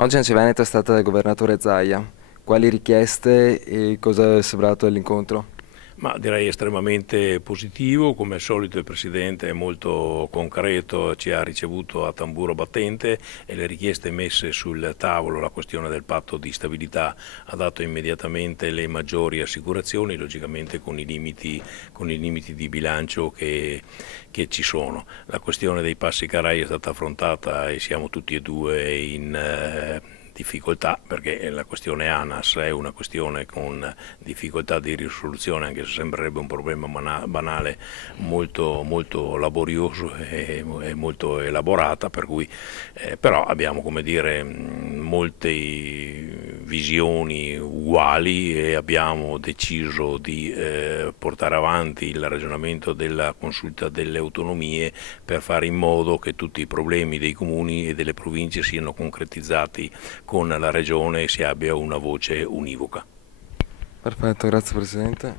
Oggi Anci Veneto è stata del governatore Zaia. Quali richieste e cosa è sembrato dell'incontro? Ma direi estremamente positivo, come al solito il Presidente è molto concreto, ci ha ricevuto a tamburo battente e le richieste messe sul tavolo, la questione del patto di stabilità ha dato immediatamente le maggiori assicurazioni, logicamente con i limiti di bilancio che ci sono. La questione dei passi carrai è stata affrontata e siamo tutti e due in difficoltà, perché la questione ANAS è una questione con difficoltà di risoluzione, anche se sembrerebbe un problema banale, molto laborioso e molto elaborata, per cui però abbiamo, come dire, molte visioni uguali e abbiamo deciso di portare avanti il ragionamento della consulta delle autonomie per fare in modo che tutti i problemi dei comuni e delle province siano concretizzati con la regione e si abbia una voce univoca. Perfetto, grazie Presidente.